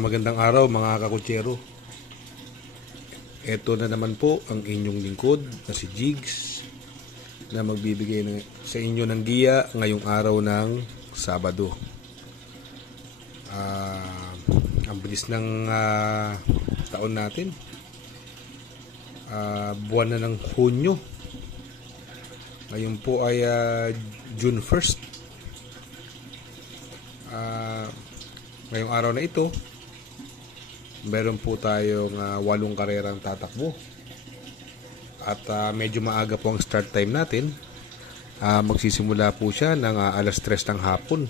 Magandang araw mga kakutsero. Ito na naman po ang inyong lingkod na si Jigs na magbibigay sa inyo ng giya ngayong araw ng Sabado. Ang bilis ng taon natin. Buwan na ng Hunyo. Ngayon po ay June 1st. Ngayong araw na ito, meron po tayong 8 karerang tatakbo. At medyo maaga po ang start time natin. Magsisimula po siya ng alas 3 ng hapon.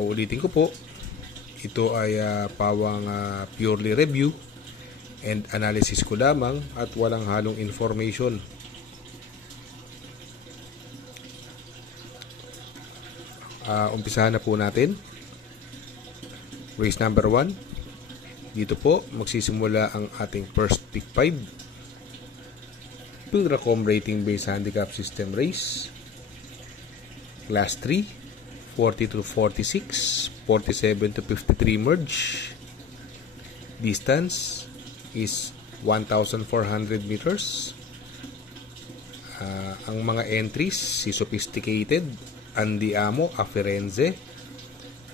Uulitin ko po, ito ay pawang purely review and analysis ko lamang at walang halong information. Umpisahan na po natin. Race number 1. Dito po magsisimula ang ating first pick 5. Pilracom rating based handicap system race. Class 3, 40 to 46, 47 to 53 merge. Distance is 1,400 meters. Ang mga entries, si Sophisticated, Andiamo, Afirenze,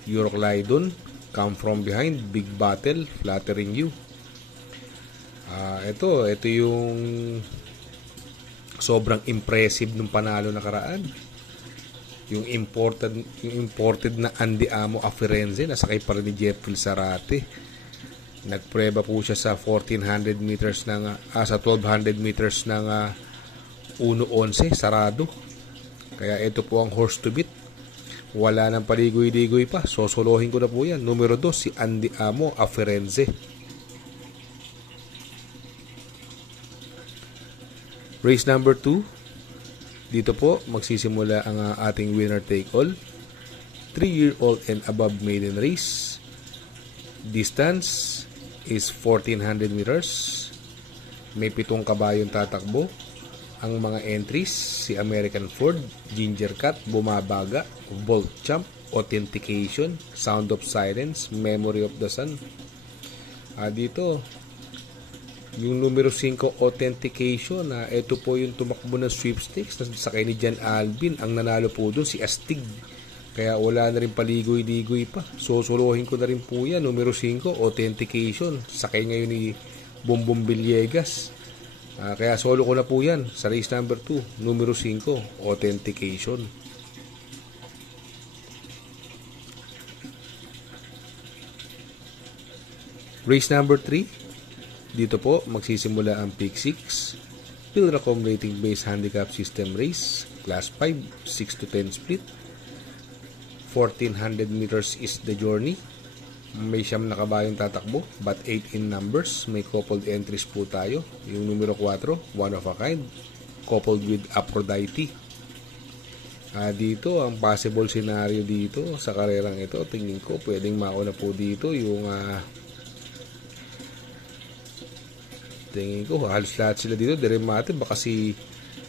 Euroclydon, Come From Behind, Big Battle, Flattering You. Ito yung sobrang impressive nung panalo nakaraan. Yung imported na Andiamo, Afirenze, nasakay pa rin ni Jeffrey Sarate. Nagpreba po siya sa 1,400 meters sa 1,200 meters ng 1:11, sarado. Kaya ito po ang horse to beat. Wala nang paligoy-ligoy pa. Sosolohin ko na po yan. Numero 2, si Andiamo, Afirenze. Race number 2. Dito po magsisimula ang ating winner take all. 3-year-old and above maiden race. Distance is 1,400 meters. May 7 kabayong tatakbo. Ang mga entries, si American Ford, Ginger Cat, Bumabaga, Bolt Champ, Authentication, Sound of Silence, Memory of the Sun. Dito, yung numero 5, Authentication, ito po yung tumakbo ng sweepstakes, sakay ni Jan Alvin. Ang nanalo po doon, si Astig. Kaya wala na rin paligoy-ligoy pa. Susuluhin ko na rin po yan. Numero 5, Authentication. Sakay ngayon ni Bombom Villegas. Kaya solo ko na po yan sa race number 2, numero 5, Authentication. Race number 3, dito po magsisimula ang pick 6, Pilracom rating based handicap system race, class 5, 6 to 10 split. 1,400 meters is the journey. May 9 na kabayong tatakbo, but 8 in numbers. May coupled entries po tayo. Yung numero 4, one of a kind, coupled with Aphrodite. Dito, ang possible scenario dito sa karerang ito, tingin ko pwedeng mauna po dito yung tingin ko halos lahat sila dito diremate. Baka si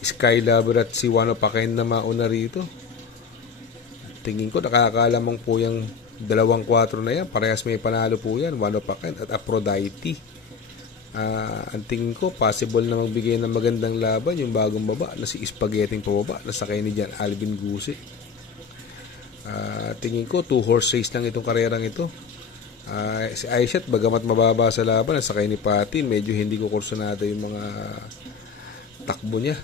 Skylover at si one of a kind na mauna rito. Tingin ko nakakalamang po yung 2-4 na yan. Parehas may panalo po yan. One of a kind at Aphrodite. Ang tingin ko, possible na magbigay ng magandang laban yung bagong baba na si Spaghetti pababa na sakay ni Jan Alvin Gusi. Tingin ko, 2 horse race lang itong karerang ito. Si Aishat, bagamat mababa sa laban, na sakay ni Pati, medyo hindi ko kursunado yung mga takbo niya.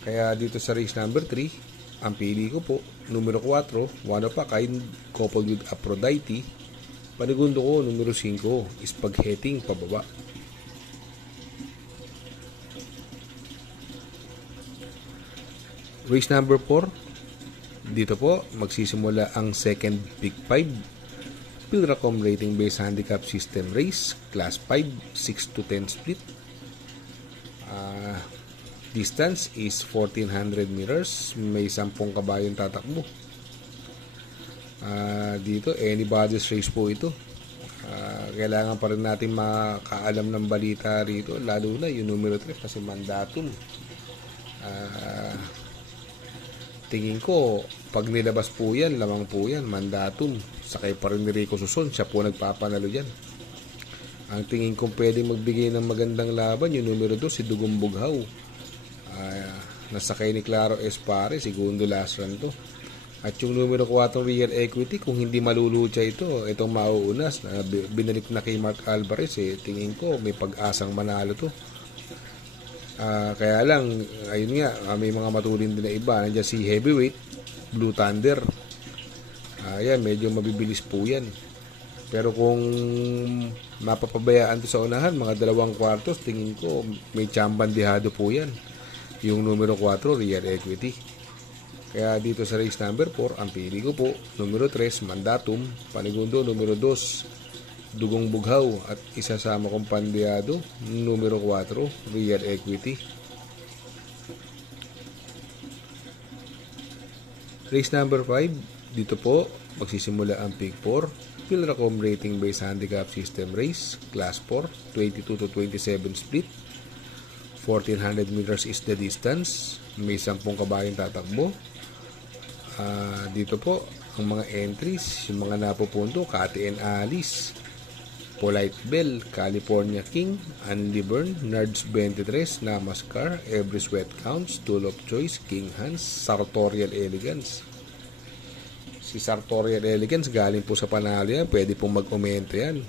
Kaya dito sa race number 3, ang pili ko po, numero 4, one of a kind, coupled with Aphrodite. Panigundo ko, numero 5, Spaghetti pababa. Race number 4, dito po magsisimula ang second pick 5, Pilracom rating based handicap system race, class 5, 6 to 10 split. Distance is 1,400 meters. May 10 kabayong tatakbo. Dito, anybody's race po ito. Kailangan pa rin natin makaalam ng balita rito. Lalo na yung numero 3 kasi mandatum. tingin ko, pag nilabas po yan, lamang po yan, Mandatum. Sakay pa rin ni Rico Suson, siya po nagpapanalo dyan. Ang tingin kong pwedeng magbigay ng magandang laban, yung numero 2, si Dugong Bughaw. Nasakay ni Claro Espare, segundo last run to. At yung numero 4, Real Equity, kung hindi malulucha ito, itong mauunas na binalik na kay Mark Alvarez, tingin ko may pag-asang manalo to. Kaya lang, ayun nga, may mga matulin din na iba. Nandiyan si Heavyweight, Blue Thunder. Yan, medyo mabibilis po yan. Pero kung mapapabayaan to sa unahan, mga 2 kwartos, tingin ko may tsambandeado po yan. Yung numero 4, Real Equity. Kaya dito sa race number 4, ang pili ko po, numero 3, Mandatum. Panigundo, numero 2, Dugong Bughaw. At isasama kong pandeado, numero 4, Real Equity. Race number 5, dito po, magsisimula ang pick 4. Pilracom rating based handicap system race, class 4, 22 to 27 split. 1400 meters is the distance. May 10 kabayong tatakbo. Dito po, ang mga entries, yung mga napupunto, KTN Alice, Polite Bell, California King, Andy Byrne, Nerds 23, Namaskar, Every Sweat Counts, Tool of Choice, King Hans, Sartorial Elegance. Si Sartorial Elegance galing po sa panalo yan, pwede pong mag-umento yan.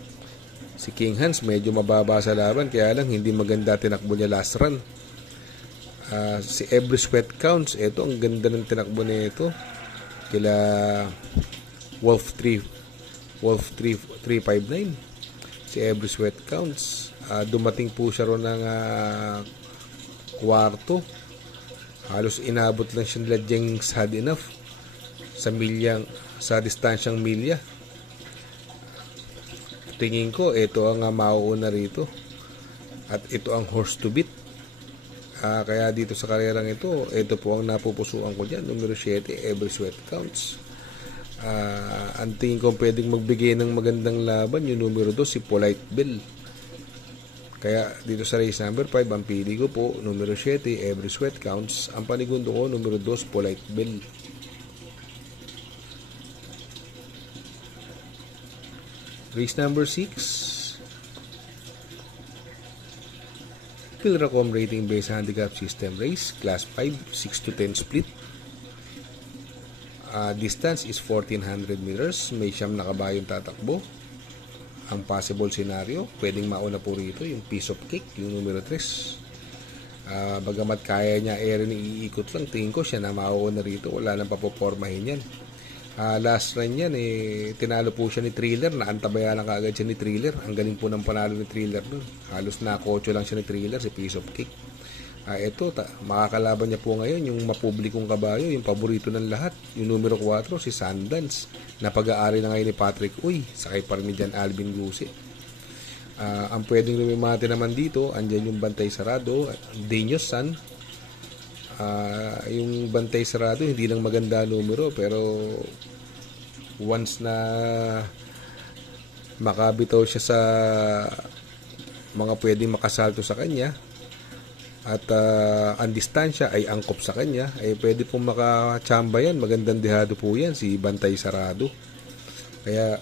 Si King Hans medyo mababa sa laban, kaya lang hindi maganda tinakbo niya last run. Si Every Sweat Counts, ito ang ganda ng tinakbo na ito kila Wolf 359. Si Every Sweat Counts, dumating po siya ron ng kwarto, halos inabot lang siya nila Jengs Had Enough sa distansyang milya. Tingin ko ito ang mauuna rito at ito ang horse to beat. Kaya dito sa karerang ito po ang napupusuan ko dyan, numero 7, Every Sweat Counts. Ang tingin ko pwedeng magbigay ng magandang laban yung numero 2, si Polite Bell. Kaya dito sa race number 5, ang pili ko po numero 7, Every Sweat Counts. Ang panigundo ko numero 2, Polite Bell. Race number 6, Pilracom rating based handicap system race, class 5, 6 to 10 split. Distance is 1400 meters. May 9 na kabayong tatakbo. Ang possible scenario, pwedeng mauna po rito yung piece of cake, yung numero 3. Bagamat kaya niya rin iikot lang, tingin ko siya na mauuna rito. Wala nang papopormahin yan. Last run yan, tinalo po siya ni Thriller. Naantabayan lang kaagad siya ni Thriller. Ang galing po ng panalo ni Thriller nun. Halos nakotso lang siya ni Thriller, si piece of cake. Ito, makakalaban niya po ngayon yung mapublikong kabayo, yung paborito ng lahat, yung numero 4, si Sundance, na pag-aari na ngayon ni Patrick Uy, sakay pa rin ni Jan Alvin Gusi. Ang pwedeng lumimate naman dito, andyan yung Bantay Sarado, Daniel San. Yung Bantay Sarado, hindi lang maganda numero, pero once na makabitaw siya sa mga pwedeng makasalto sa kanya, at ang distansya ay angkop sa kanya, ay pwede pong makachamba yan. Magandang dehado po yan, si Bantay Sarado. Kaya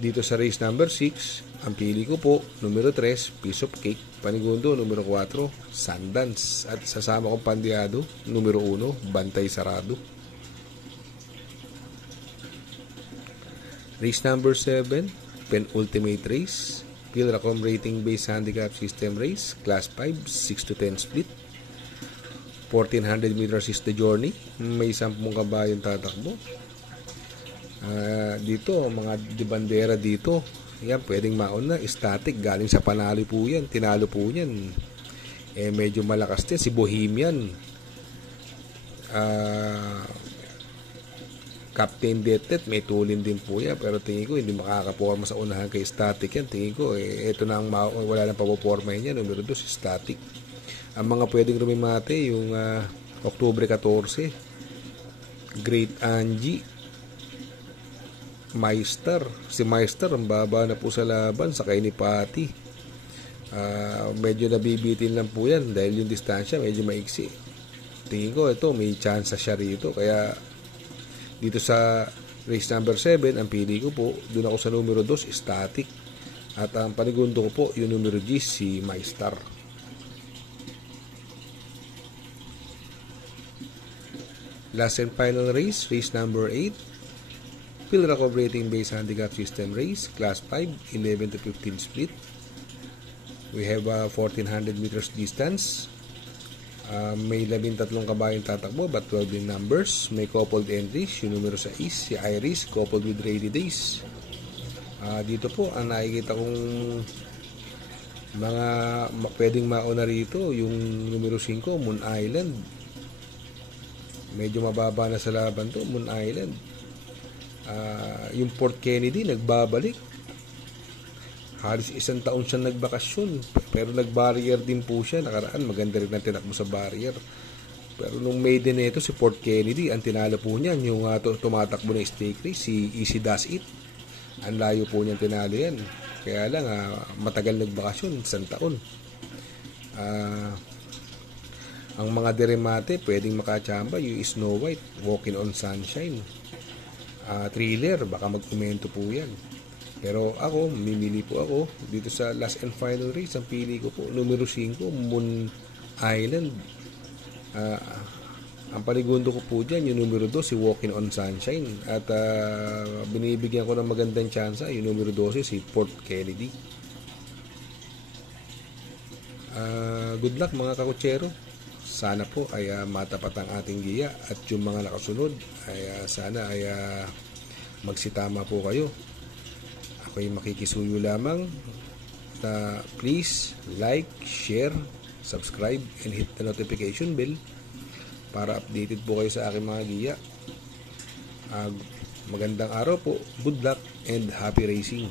dito sa race number 6, ang pili ko po numero 3, Piece of Cake. Panigundo numero 4, Sundance. At sasama kong pandeado numero 1, Bantay Sarado. Race number 7, penultimate race, Pilracom rating based handicap system race, class 5, 6 to 10 split. 1400 meters is the journey. May 10 kabayong tatakbo. Dito, mga dibandera dito, yan, pwedeng mauna. Static, galing sa panalo po yan. Tinalo po yan. Medyo malakas din. Si Bohemian. Captain Detet, may tulin din po yan, pero tingin ko hindi makakaporma sa unahan kay Static yan. Tingin ko ito na ang wala nang papoporma niya, numero 2 si Static. Ang mga pwedeng rumimate yung Oktubre 14, Great Angie, Meister. Si Meister ang baba na po sa laban, sakay ni Pati. Medyo nabibitin lang po yan dahil yung distansya medyo maiksi. tingin ko ito may chance siya rito. Kaya dito sa race number 7, ang pili ko po, doon ako sa numero 2, Static. At ang panigundo ko po, yung numero G, si MyStar. Last and final race, race number 8. Field Recuperating Base Handicap System Race, Class 5, 11 to 15 split. We have 1400 meters distance. May 13 kabayong tatakbo, but 12 in numbers. May coupled entries, yung numero 6, si Iris, coupled with Rainy Days. Dito po, ang nakikita kong mga pwedeng mauna rito, yung numero 5, Moon Island. Medyo mababa na sa laban to, Moon Island. Yung Port Kennedy, nagbabalik. Halos isang taon siya nagbakasyon, pero nag-barrier din po siya nakaraan. Maganda rin ang tinakbo sa barrier. Pero nung maiden nito, si Port Kennedy, ang tinalo po niyan yung tumatakbo na stake race, si Easy Does It. Ang layo po niyan tinalo yan. Kaya lang matagal nagbakasyon, isang taon. Ang mga deremate pwedeng makachamba, yung Snow White, Walking on Sunshine, Thriller, baka mag-komento po yan. Pero ako, mimili po ako dito sa last and final race. Ang pili ko po, numero 5, Moon Island. Ang panigundo ko po dyan, yung numero 2, si Walking on Sunshine. At binibigyan ko ng magandang tsansa, yung numero 12, si Port Kennedy. Good luck mga kakutsero. Sana po ay matapat ang ating giya. At yung mga nakasunod, ay sana ay magsitama po kayo. Ako'y makikisuyo lamang na please like, share, subscribe, and hit the notification bell para updated po kayo sa aking mga giya. Magandang araw po, good luck, and happy racing!